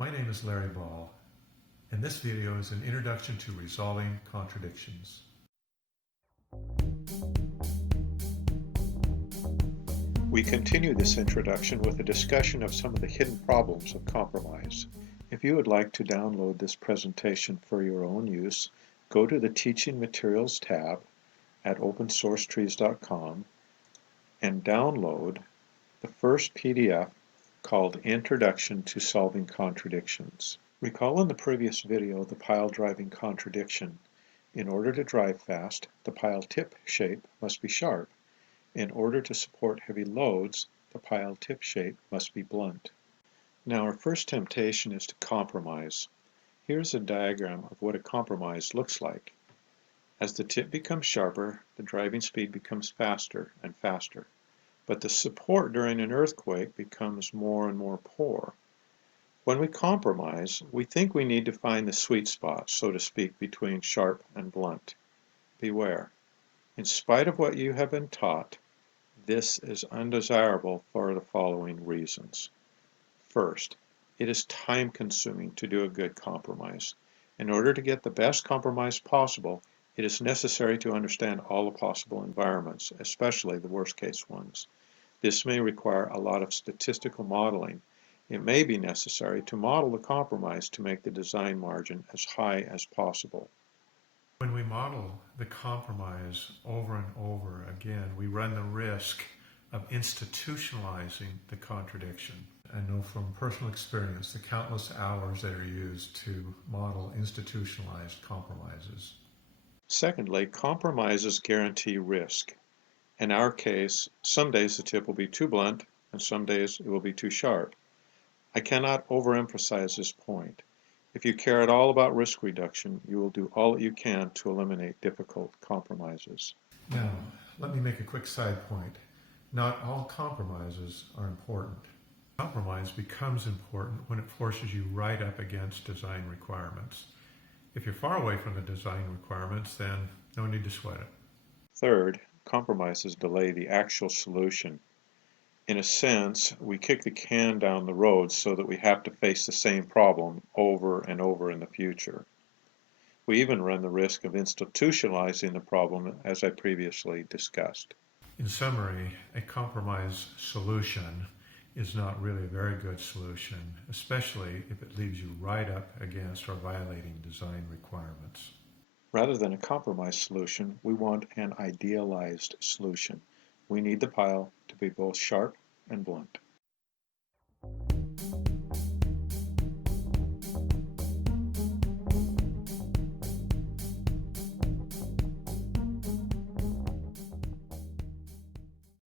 My name is Larry Ball, and this video is an introduction to resolving contradictions. We continue this introduction with a discussion of some of the hidden problems of compromise. If you would like to download this presentation for your own use, go to the Teaching Materials tab at opensourcetrees.com and download the first PDF called Introduction to Solving Contradictions. Recall in the previous video the pile driving contradiction. In order to drive fast, the pile tip shape must be sharp. In order to support heavy loads, the pile tip shape must be blunt. Now our first temptation is to compromise. Here's a diagram of what a compromise looks like. As the tip becomes sharper, the driving speed becomes faster and faster. But the support during an earthquake becomes more and more poor. When we compromise, we think we need to find the sweet spot, so to speak, between sharp and blunt. Beware. In spite of what you have been taught, this is undesirable for the following reasons. First, it is time-consuming to do a good compromise. In order to get the best compromise possible, it is necessary to understand all the possible environments, especially the worst-case ones. This may require a lot of statistical modeling. It may be necessary to model the compromise to make the design margin as high as possible. When we model the compromise over and over again, we run the risk of institutionalizing the contradiction. I know from personal experience the countless hours that are used to model institutionalized compromises. Secondly, compromises guarantee risk. In our case, some days the tip will be too blunt and some days it will be too sharp. I cannot overemphasize this point. If you care at all about risk reduction, you will do all that you can to eliminate difficult compromises. Now, let me make a quick side point. Not all compromises are important. Compromise becomes important when it forces you right up against design requirements. If you're far away from the design requirements, then no need to sweat it. Third, compromises delay the actual solution. In a sense, we kick the can down the road so that we have to face the same problem over and over in the future. We even run the risk of institutionalizing the problem, as I previously discussed. In summary, a compromise solution is not really a very good solution, especially if it leaves you right up against or violating design requirements. Rather than a compromise solution, we want an idealized solution. We need the pile to be both sharp and blunt.